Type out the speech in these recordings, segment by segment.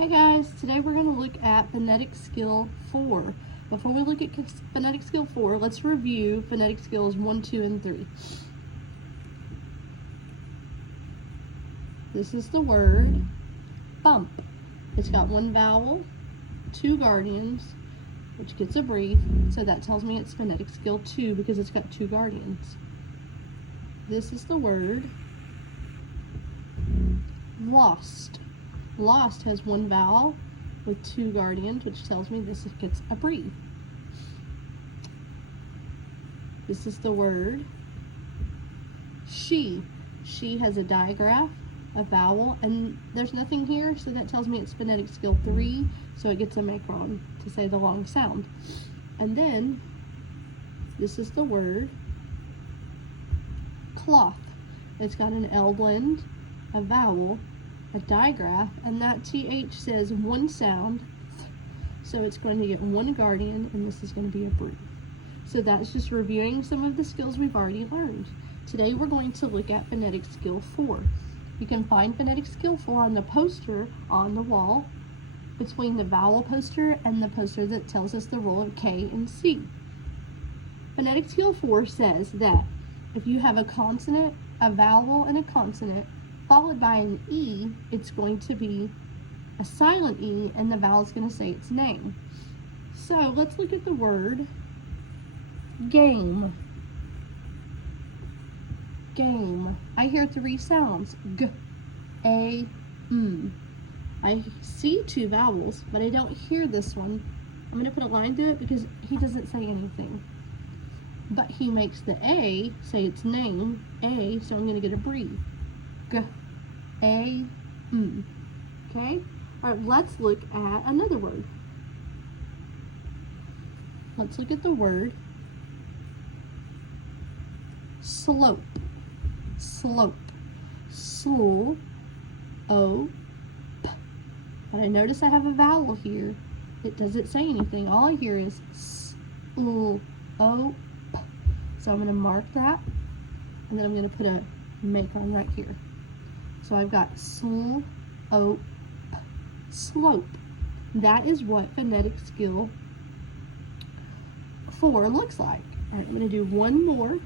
Hey guys, today we're going to look at Phonetic Skill 4. Before we look at Phonetic Skill 4, let's review Phonetic Skills 1, 2, and 3. This is the word bump. It's got one vowel, two guardians, which gets a breathe, so that tells me it's Phonetic Skill 2 because it's got two guardians. This is the word lost. Lost has one vowel with two guardians, which tells me this gets a breathe. This is the word she. She has a digraph, a vowel, and there's nothing here, so that tells me it's Phonetic Skill 3, so it gets a macron to say the long sound. And then this is the word cloth. It's got an L blend, a vowel, a digraph, and that TH says one sound, so it's going to get one guardian, and this is going to be a breathe. So that's just reviewing some of the skills we've already learned. Today we're going to look at Phonetic Skill 4. You can find Phonetic Skill 4 on the poster on the wall between the vowel poster and the poster that tells us the role of K and C. Phonetic Skill 4 says that if you have a consonant, a vowel, and a consonant, followed by an E, it's going to be a silent E, and the vowel is going to say its name. So let's look at the word game. Game. I hear three sounds. G, A, M. I see two vowels, but I don't hear this one. I'm going to put a line through it because he doesn't say anything. But he makes the A say its name, A, so I'm going to get a breathe. G, A, M. Okay? All right, let's look at another word. Let's look at the word slope. Slope. Sl, O, P. But I notice I have a vowel here. It doesn't say anything. All I hear is S, L, O, P. So I'm going to mark that, and then I'm going to put a macron right here. So I've got sl, o, p, slope. That is what Phonetic Skill 4 looks like. All right, I'm going to do one more.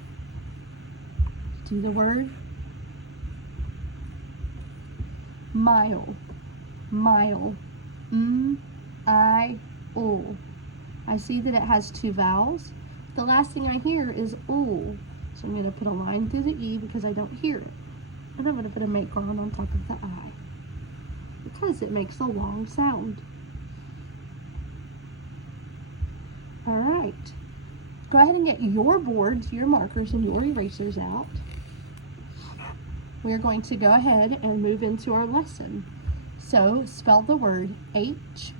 Do the word mile. Mile. M-I-L. I see that it has two vowels. The last thing I hear is ul. So I'm going to put a line through the E because I don't hear it. And I'm going to put a macron on top of the I because it makes a long sound. All right. Go ahead and get your boards, your markers, and your erasers out. We're going to go ahead and move into our lesson. So spell the word H-O-M-E.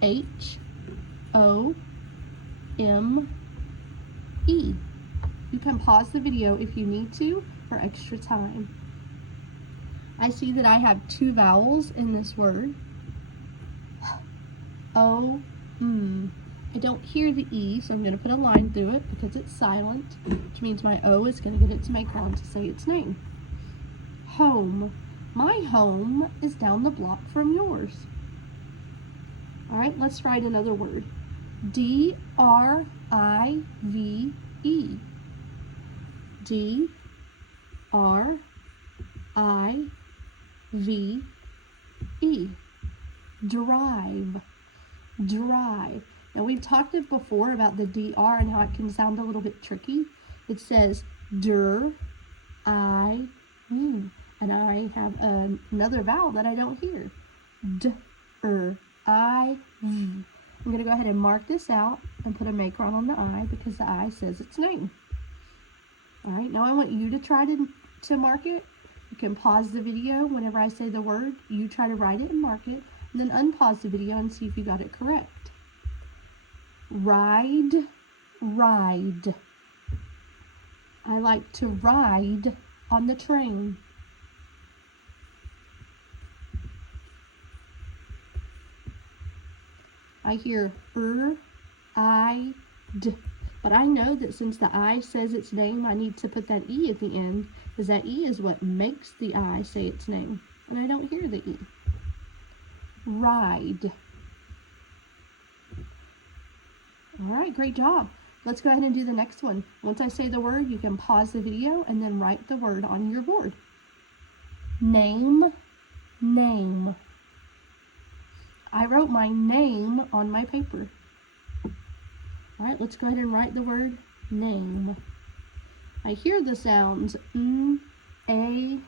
H-O-M-E. You can pause the video if you need to for extra time. I see that I have two vowels in this word. O, M. I don't hear the E, so I'm going to put a line through it because it's silent, which means my O is going to get its macron to say its name. Home. My home is down the block from yours. All right, let's write another word. D-R-I-V-E. D-R-I-V-E. Drive. Drive. Now we've talked before about the DR and how it can sound a little bit tricky. It says dur, I, V, and I have another vowel that I don't hear. D, I, V. I'm going to go ahead and mark this out and put a macron on the I because the I says its name. All right, now I want you to try to mark it. You can pause the video whenever I say the word. You try to write it and mark it, and then unpause the video and see if you got it correct. Ride, ride. I like to ride on the train. I hear I-d, but I know that since the I says its name, I need to put that E at the end, because that E is what makes the I say its name. And I don't hear the E. Ride. All right, great job. Let's go ahead and do the next one. Once I say the word, you can pause the video and then write the word on your board. Name, name. I wrote my name on my paper. All right, let's go ahead and write the word name. I hear the sounds A,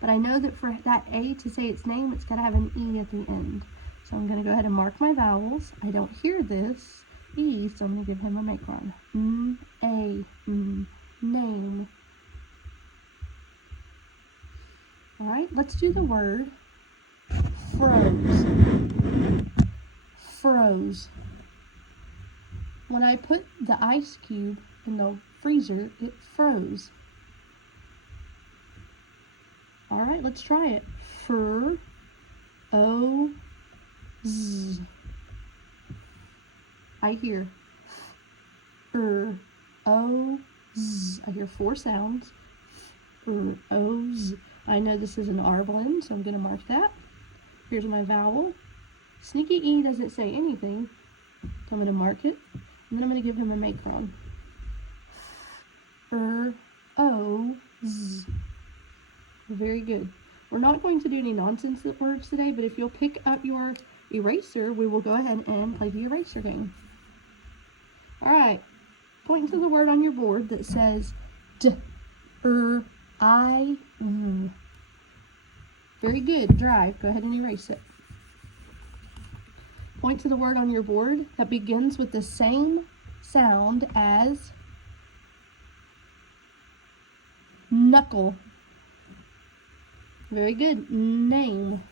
but I know that for that A to say its name, it's got to have an E at the end. So I'm going to go ahead and mark my vowels. I don't hear this E, so I'm going to give him a macron. Name. All right, let's do the word froze. Froze. When I put the ice cube in the freezer, it froze. All right, let's try it. Froze. I hear O-Z. I hear 4 sounds. O-Z. I know this is an R blend, so I'm going to mark that. Here's my vowel. Sneaky E doesn't say anything, so I'm going to mark it. And then I'm going to give him a macron. O-Z. Very good. We're not going to do any nonsense words today, but if you'll pick up your eraser, we will go ahead and play the eraser game. All right. Point to the word on your board that says D-I-V. Very good. Drive. Go ahead and erase it. Point to the word on your board that begins with the same sound as knuckle. Very good. Name.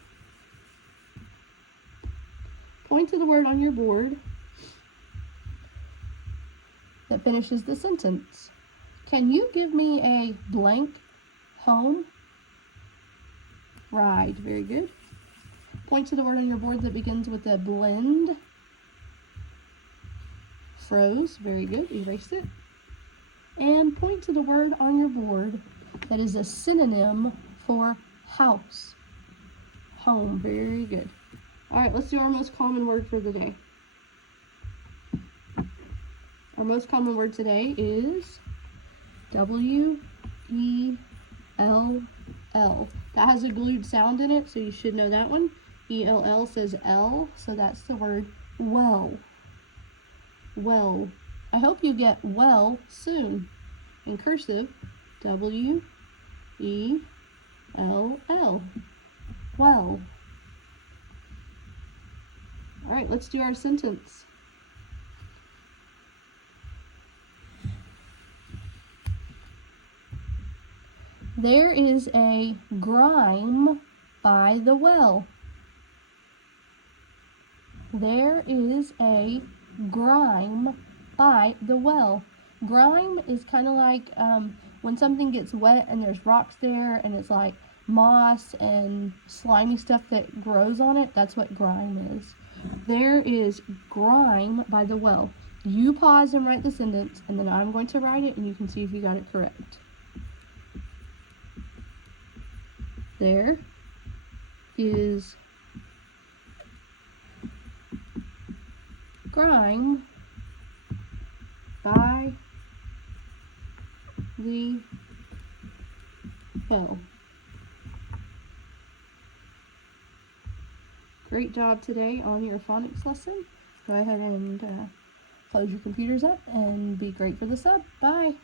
Point to the word on your board that finishes the sentence. Can you give me a blank? Home. Ride. Very good. Point to the word on your board that begins with a blend. Froze. Very good. Erase it. And point to the word on your board that is a synonym for house. Home. Very good. All right, let's do our most common word for the day. Our most common word today is W-E-L-L. That has a glued sound in it, so you should know that one. E-L-L says L, so that's the word well. Well. I hope you get well soon. In cursive, W-E-L-L. Well. All right, let's do our sentence. There is a grime by the well. There is a grime by the well. Grime is kind of like when something gets wet and there's rocks there and it's like moss and slimy stuff that grows on it. That's what grime is. There is grime by the well. You pause and write the sentence, and then I'm going to write it and you can see if you got it correct. There is grime by the well. Great job today on your phonics lesson. Go ahead and close your computers up and be great for the sub. Bye.